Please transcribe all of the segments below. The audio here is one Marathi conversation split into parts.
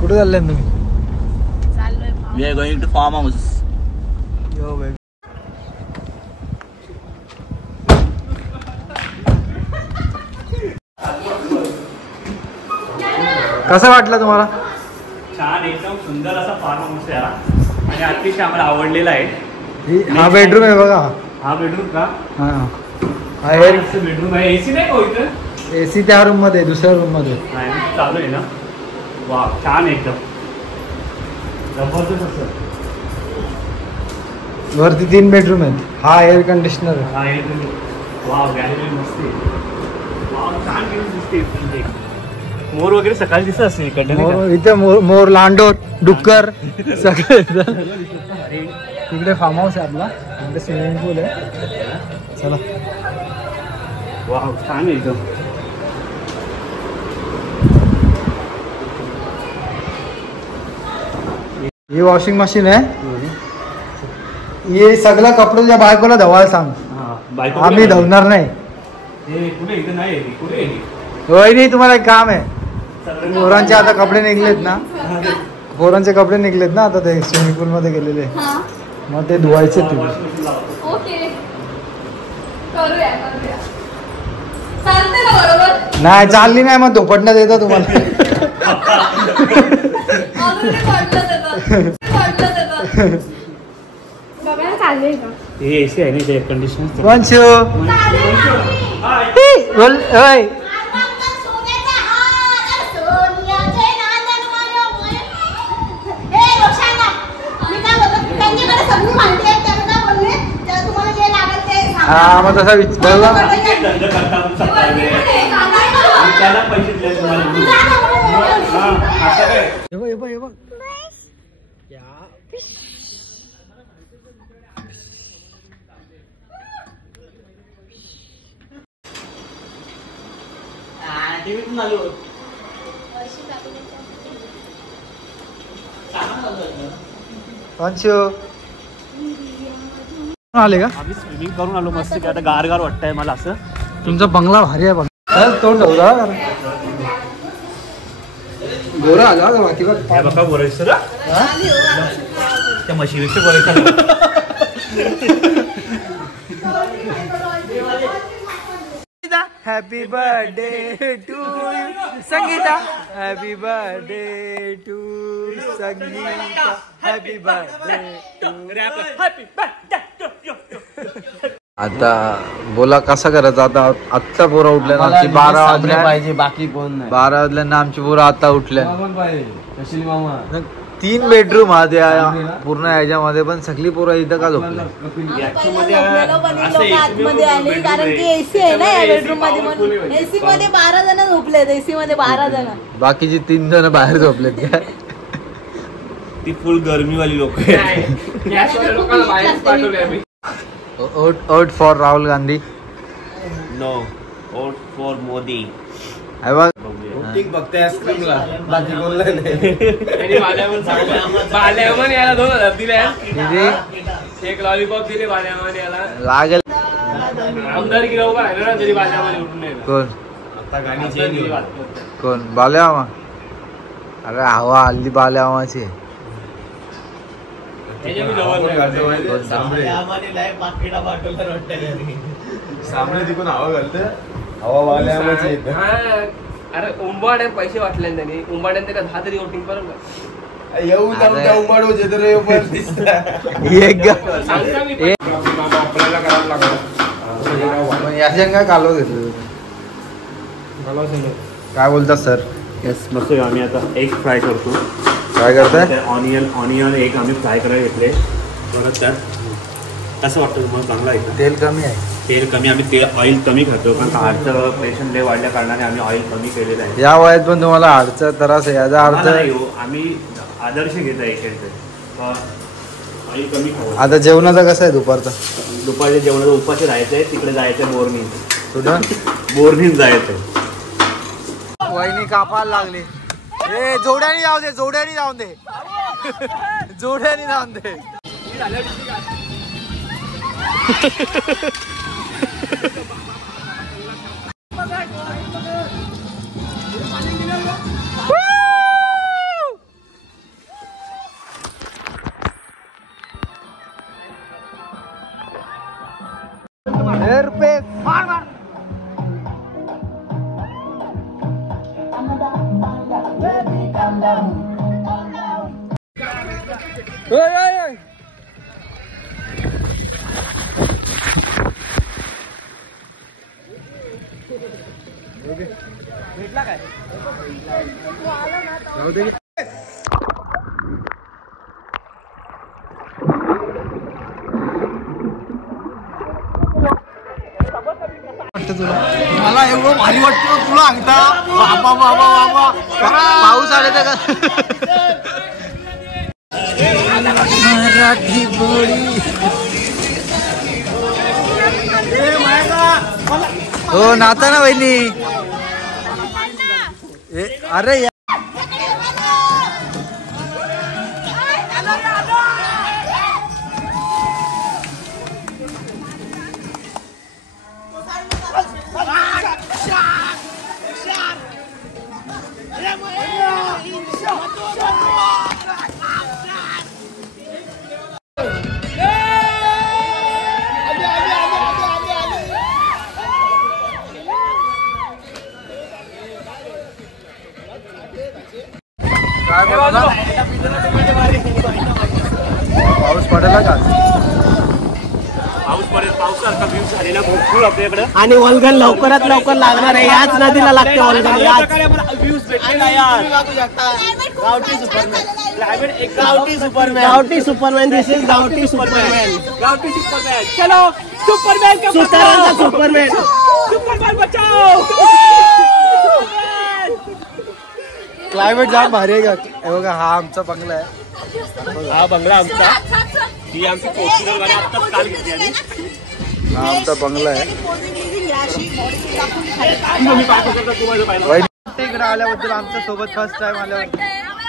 कुठे चालले तुम्ही? We are going to farm house. Yo baby. कसं वाटलं तुम्हाला? छान एकदम सुंदर असा फार्म हाऊस आहे आणि अतिशय आम्हाला आवडलेला आहे. हा बेडरूम आहे बघा. हा बेडरूम का? हा बेडरूम आहे. एसी नाही का इथं? एसी त्या रूम मध्ये, दुसऱ्या रूम मध्ये चालू आहे ना. वा छान एकदम जबरदस्त असं. वरती 3 बेडरूम आहेत. हा एअर कंडिशनर आहे. हा वा गॅलरी मस्त आहे. वा छान दिसते. मोर वगैरे सकाळी दिसत असते इकडे. इथे मोर, लांडोर, डुक्कर सगळे. तिकडे फार्म हाऊस आहे आपला. इकडे स्विमिंग पूल आहे. चला. वा छान आहे एकदम. ही वॉशिंग मशीन आहे. हे सगळं कपडे तुझ्या बायकोला धवायला सांग. आम्ही धवणार नाही. होय नाही, तुम्हाला एक काम आहे. पोरांचे आता कपडे निघलेत ना, पोरांचे कपडे निघलेत ना आता, ते स्विमिंग पूल मध्ये गेलेले, मग ते धुवायचे. नाही चालली नाही, मग धोपटण्यात येतं तुम्हाला. एसी आहे ना एअर कंडिशनर. वंशू बोल. होय हा, मग तसा विचार. आले का? आम्ही स्विमिंग करून आलो मस्त. आता गार गार वाटतंय मला असं. तुमचा बंगला भारी आहे. तोंड ठेवला गोरा आला बाकी बघा बोलायचं त्या मशीनशी बोलायचं. Happy birthday to Sangeeta. Happy birthday to Sangeeta. Happy birthday to. आता बोला कसं करायचं आता? आत्ता पोरं उठल्या ना, 12 वाजल्या पाहिजे, बाकी कोण नाही. 12 वाजल्या आमची पोरं आता उठल्या. 3 बेडरूम हा त्या पूर्ण याच्यामध्ये, पण सगळी पोरं इथं का झोपल्या? कारण की एसी आहे ना या बेडरूम मध्ये, म्हणून एसी मध्ये 12 जण झोपलेत. एसी मध्ये 12 जण, बाकीची 3 जण बाहेर झोपलेत. काय ती फुल गर्मीवाली लोक आहेत. Vote for Rahul Gandhi. No, vote for Modi. बघते आईस्क्रीमला बाकी बोलला नाही. याला 2000 दिले. एक लॉलीपॉप दिले बाल्यामाने याला. लागेल आमदार गिराव का आहे ना तरी बाल्यामाने उठून नाही. कोण आता गाणी चेंज होईल. कोण? बाल्यामा. अरे हवा हल्ली बाल्यामाची. सामने तिकून हवा घालते. हवा बाल्यामाची. अरे उंबाड्यात पैसे वाटले त्यांनी. उंबाड्यात त्याला 10 तरी वोटिंग करून येऊ उंबाडूचे तर काय कालव घेतलं? काय बोलतात सर? येस मस्त. आम्ही आता एग फ्राय करतो. काय करताय? ऑनियन एग आम्ही फ्राय करायला घेतले. परत त्यात कसं वाटतं तुम्हाला? चांगलं आहे. तेल कमी आहे. तेल कमी. आम्ही ऑइल कमी खातो कारण हार्टचं पेशंट लय वाढल्या कारणाने आम्ही ऑइल कमी केलेलं आहे. या वयात पण तुम्हाला हार्टचा त्रास आहे याचा अर्थ? आम्ही आदर्श घेत आहे ऑइल कमी खाऊ. आता जेवणाचा कसं आहे दुपारचा? दुपारच्या जेवणाचा उपाशी राहायचं आहे. तिकडे जायचं आहे बोरणी. कुठं? बोरणीत जायचं आहे. वहिनी कापायला लागली. जोड्याने जाऊ दे, जोड्याने जाऊन दे, जोड्याने जाऊन दे. भेटला काय मला एवढं भारी वाटतं तुला अंगठा. बाबा बाबा बाबा पाऊस आले तर मराठी बोली. हो नाता ना बहिणी. अरे पाऊस पडेल का? पाऊस पडेल. पावसाचा व्ह्यू झालेला भरपूर आपल्याकडे आणि वल्गन लवकरात लवकर लागणार आहे. याच नदीला लागते वल्गन. व्ह्यूज भेटलेला यार. गावठी सुपरमॅन. गावठी सुपरमॅन. गावठी सुपरमॅन. दिस इज गावठी सुपरमॅन. गावठी सुपरमॅन. चलो सुपरमॅन का सुतारांचा सुपरमॅन. सुपरमॅन बचाओ. क्लायमेट जाम भारी आहे का? हे बघा हा आमचा बंगला आहे. हा बंगला आमचा. ही आमची पोर्चुगल गाडी आत्ताच काल घेतली आम्ही. हा आमचा बंगला आहे. तुम्ही पाहू शकता तुम्हाला पाहिलं. इकडे आल्याबद्दल आमच्या सोबत फर्स्ट टाइम आल्यावर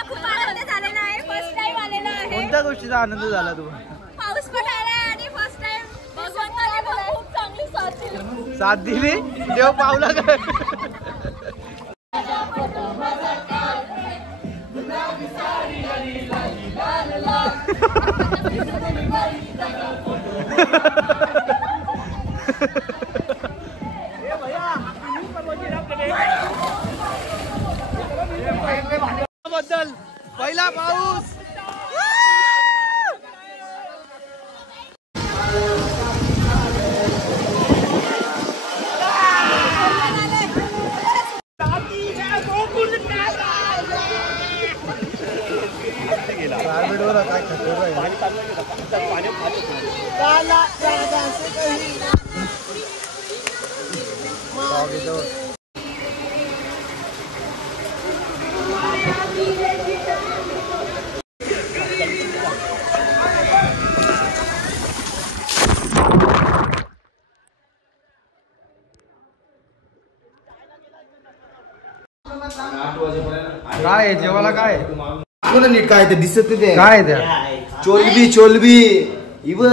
खूप आनंद झालेला आहे. फर्स्ट टाइम आलेला आहे. कोणत्या गोष्टीचा आनंद झाला तुम्हाला? पाऊस पण आलाय आणि फर्स्ट टाइम भगवंताने मला खूप चांगली साथ दिली. साथ दिली देव पावला काय? बद्दल पहिला पाऊस. काय खतरा आहे. काय आहे जेवायला? काय नीट काय ते दिसत ते काय त्या चोलबी चोलबी इव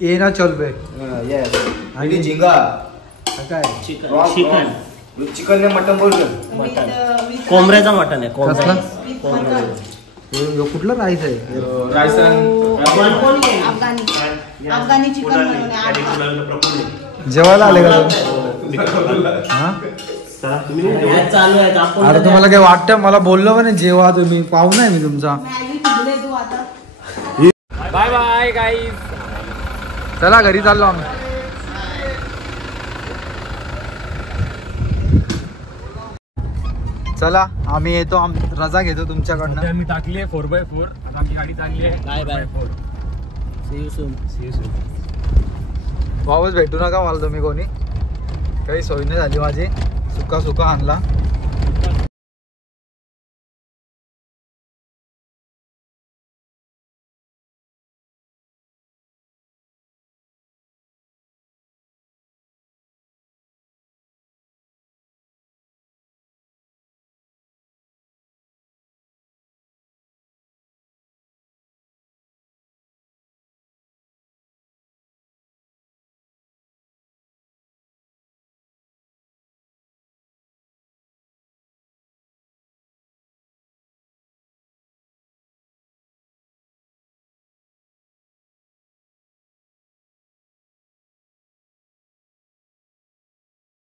ये ना चल बे. आणि झिंगा काय चिकन. चिकन ने मटन बोलतो. कोंबड्याचा मटन आहे. कसला? कुठलं राईस आहे? अफगाणी चिकन जेवायला आले का हा? चालू आहे. अरे तुम्हाला काय वाटतं? मला बोललो पण जेवा तुम्ही. पाहुणा आहे मी तुमचा. Bye bye guys. चला घरी चाललो आम्ही. चला आम्ही येतो. रजा घेतो तुमच्याकडनं. आम्ही टाकली 4x4. आता आमची गाडी चालली आहे. Bye bye. 4x4. See you soon. वापस भेटू नका मला तुम्ही कोणी. काही सोय नाही झाली माझी. सुका आणला.